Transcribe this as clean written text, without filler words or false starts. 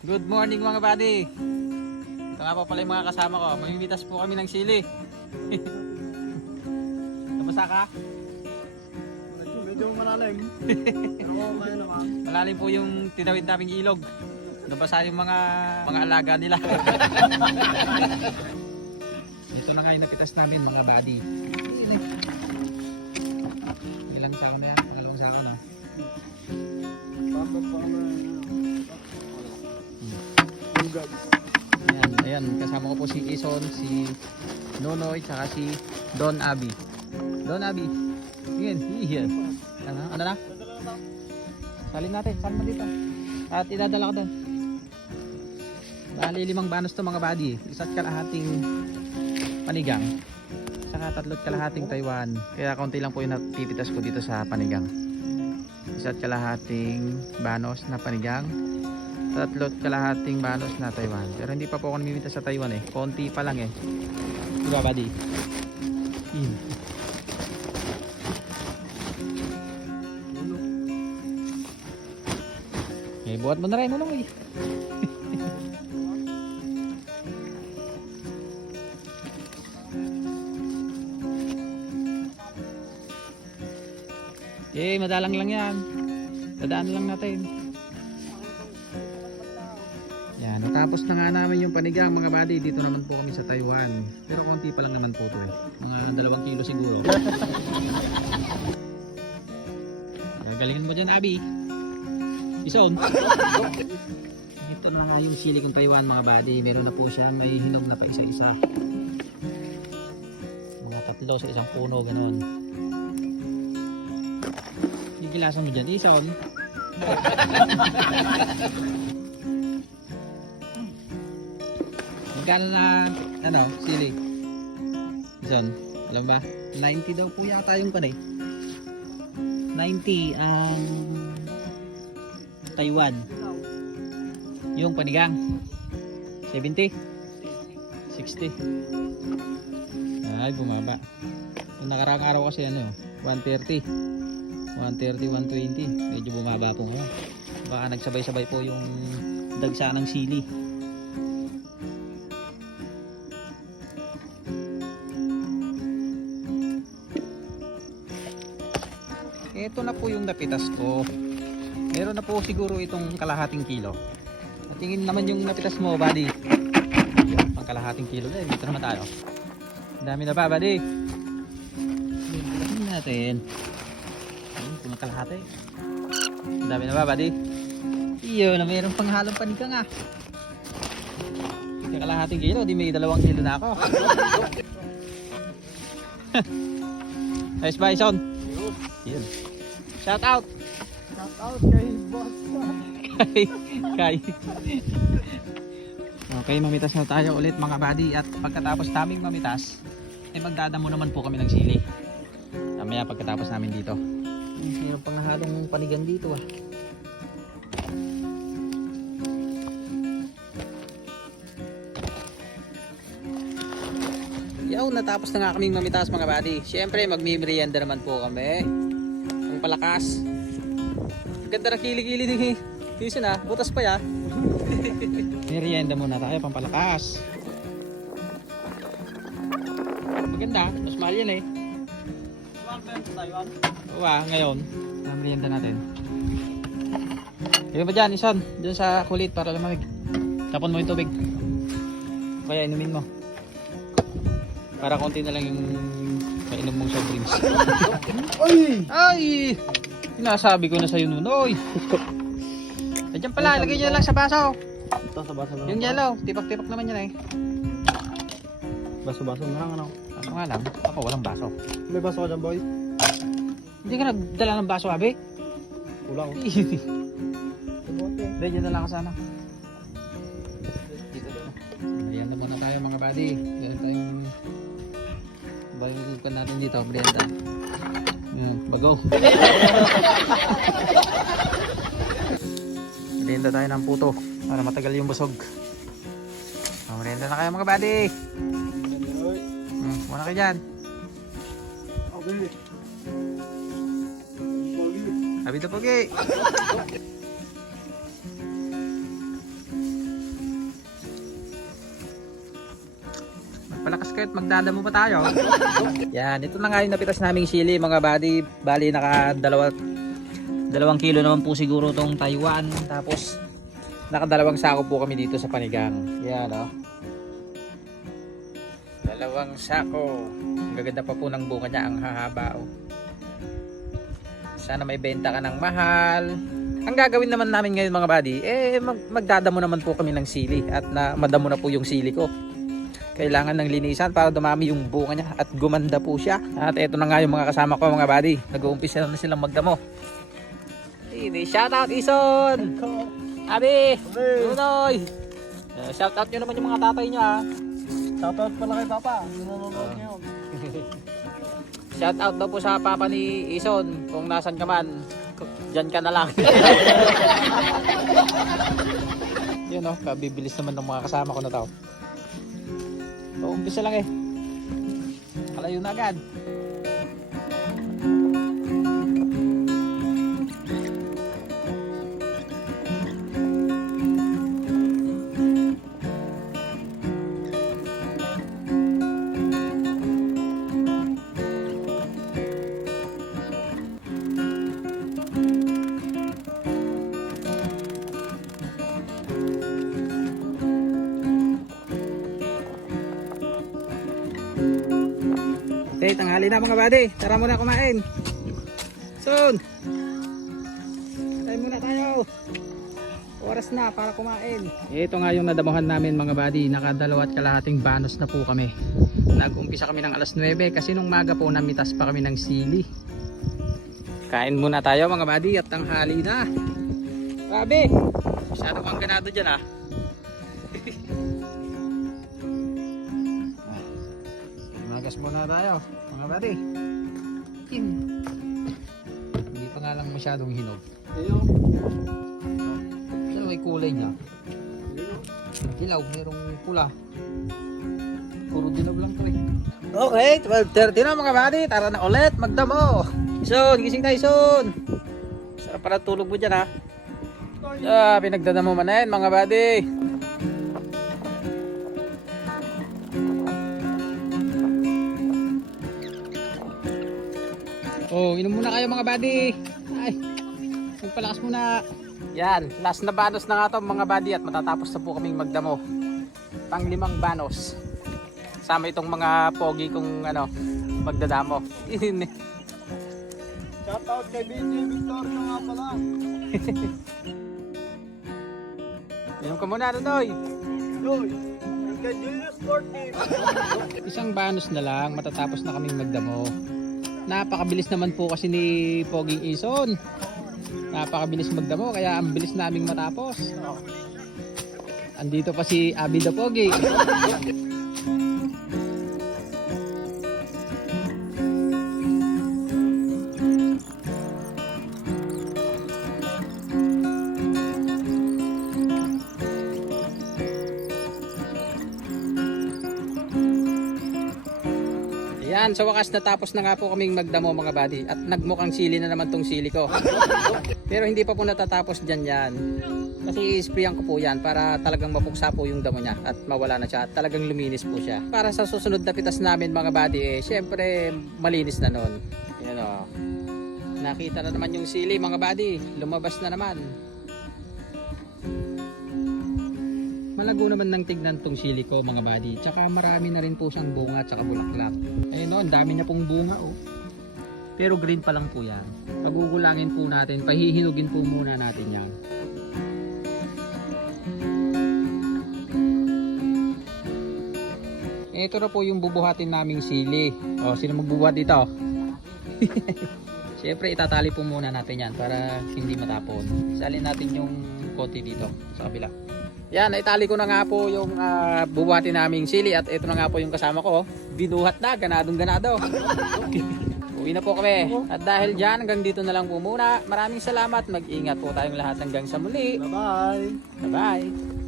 Good morning mga buddy. Ito nga po pala yung mga kasama ko. Mamimitas po kami ng sili. Nabasa ka? Medyo malalim. Pero may naman. Malalim po yung tinawid naming ilog. Nabasa yung mga alaga nila. Ito na nga yung napitas namin mga buddy. Ilang sako na yan? Pangalawang sako na. Ayan, kasama ko po si Ison, si Nonoy, tsaka si Don Abi. Don Abi, yan. Ano na? Salin natin, salin mo dito. At idadala ko doon. Bali 5 banos to mga buddy. 1 kalahating panigang. Saka 3 kalahating Taiwan. Kaya konti lang po yung napipitas ko dito sa panigang. 1 kalahating banos na panigang. 3 kalahating banos na Taiwan. Pero hindi pa po ako namimitas sa Taiwan eh. Konti pa lang eh. Diba buddy? Eh, buhat mo na rin. Ano eh? Eh, madalang lang yan. Dadaan lang natin. Yan, natapos na nga namin yung panigang mga buddy. Dito naman po kami sa Taiwan. Pero konti pa lang naman po ito eh. Mga 2 kilo siguro. Galingan mo dyan, Abi. Ison. Ito na nga yung sili kong Taiwan mga buddy. Meron na po siya. May hinog na pa isa-isa. Mga 3 sa isang puno, ganoon. Gigilasan mo dyan, Ison. Magkano na sili? Ison, alam ba? 90 daw po yata yung panay. 90 ang Taiwan. Yung panigang 70 60. Ay, bumaba. Yung nakaraang araw kasi 130 120. Medyo bumaba po ngayon. Baka nagsabay-sabay po yung dagsa ng sili. Ito na po yung napitas ko. Meron na po siguro itong kalahating kilo. At tingin naman yung napitas mo, buddy. Pang kalahating kilo na. Dito naman tayo. Dami na pa, buddy. Tingnan natin. Ayun, kalahati. Dami na pa, buddy. Iyo na mayroong panghalong panigang ah. Kalahating kilo, di may 2 kilo na ako. Nice ba, Ison? Yun. Shout out. Shout out kay boss. Kay. Okay, mamitas na tayo ulit mga buddy. At pagkatapos naming mamitas, ay magdadamo naman po kami ng sili. Mamaya pagkatapos namin dito. Mayroon pang halong panigang dito ah. Yaw, natapos na nga kaming mamitas mga buddy. Siyempre magmimerienda naman po kami. Ang palakas. Ganda na kilig-kilig ni Jason ah. Butas pa ya. Merienda muna tayo pampalakas. Maganda. Mas mahal yan eh. Oo ah, ngayon. Merienda natin. Ayun ba dyan, Ison? Dyan sa kulit para lamamig. Tapon mo yung tubig. Kaya inumin mo. Para konti na lang yung mainom mong soft drinks. Ay! Sinasabi ko na sa'yo nun. Oy! Diyan pala, lagay nyo lang sa baso. Ito sa baso na. Yung yellow, tipak-tipak naman yan eh. Baso-baso na lang ano. Ako nga lang, ako walang baso. May baso ka dyan boy? Hindi ka nagdala ng baso, abi? Kulang. Hindi, dyan na lang ka sana. Ayan na muna tayo mga buddy. Ayan tayong bayukan natin dito, Brenda. Bagaw. Brenda tayo ng puto para matagal yung busog. Brenda na kayo mga buddy. Muna kayo dyan. Okay. Abi na pogi. Palakas kayo at magdadamo pa tayo. Yan, ito na nga yung napitas naming sili mga buddy. Bali naka 2 kilo naman po siguro tong Taiwan. Tapos naka 2 sako po kami dito sa panigang. Yan o. 2 sako. Ang gaganda pa po ng bunga niya, ang hahaba o. Sana may benta ka ng mahal. Ang gagawin naman namin ngayon mga buddy, magdadamo naman po kami ng sili at madamo na po yung sili ko. Kailangan ng linisan para dumami yung bunga niya at gumanda po siya. At eto na nga yung mga kasama ko mga buddy. Nag-uumpisa na silang magdamo. Shoutout Ison! Abi! Lunoy! Shoutout nyo naman yung mga tatay nyo ha. Shoutout pala kay Papa. Nanonood ngayon. Shoutout daw po sa papa ni Ison. Kung nasan ka man, dyan ka na lang. Yun o, kabibilis naman ng mga kasama ko na tao. So, umpisa lang eh. Kalayo na agad. Okay, tanghali na mga buddy. Tara muna kumain. Soon. Kain muna tayo. Oras na para kumain. Ito nga yung nadamuhan namin mga buddy. Naka 2.5 banos na po kami. Nag-umpisa kami ng alas 9 kasi nung maga po namitas pa kami ng sili. Kain muna tayo mga buddy at tanghali na. Grabe. Masyado kang ganado dyan ah. Magas muna tayo mga buddy. Hindi pa nga lang masyadong hinog. Ayun. Pero may kulay niya. Dilaw, merong pula. Puro dilaw lang to eh. Okay, 12:30 na mga buddy. Tara na ulit magdamo. Son, gising tayo son. Sarap para tulog mo dyan ha. Pinagdadamo man na yan mga buddy. Oh, inom muna kayo mga buddy. Ay, magpalakas muna. Yan, last na banos na nga to mga buddy at matatapos na po kaming magdamo. Pang 5 banos. Sama itong mga pogi kong magdadamo. Shoutout kay BJ Victoria nga pala. Inom ka muna, Todoy. Yoy, kay Julius Sportive. Isang banos na lang, matatapos na kaming magdamo. Napakabilis naman po kasi ni Poging Ison. Napakabilis magdamo kaya ang bilis naming matapos. Andito pa si Abi the Pogi. Yan, sa wakas natapos na nga po kaming magdamo mga buddy at nagmukhang sili na naman tong sili ko. Pero hindi pa po natatapos dyan yan. Kasi i-sprayan ko po yan para talagang mapuksa po yung damo niya at mawala na siya at talagang luminis po siya. Para sa susunod na pitas namin mga buddy syempre malinis na nun. Yan o. Nakita na naman yung sili mga buddy, lumabas na naman. Malago naman ng tignan tong sili ko mga buddy. Tsaka marami na rin po siyang bunga tsaka bulaklak. Ayun o, ang dami niya pong bunga oh. Pero green pa lang po yan. Pagugulangin po natin, pahihinugin po muna natin yan. Ito na po yung bubuhatin naming sili. O, sino magbubuhat dito? Siyempre itatali po muna natin yan para hindi matapon. Salin natin yung konti dito sa kabila. Yan, naitali ko na nga po yung bubuhatin naming sili at ito na nga po yung kasama ko. Binuhat na, ganadong ganado. Uwi na po kami. At dahil dyan, hanggang dito na lang po muna. Maraming salamat. Mag-ingat po tayong lahat hanggang sa muli. Bye-bye. Bye-bye.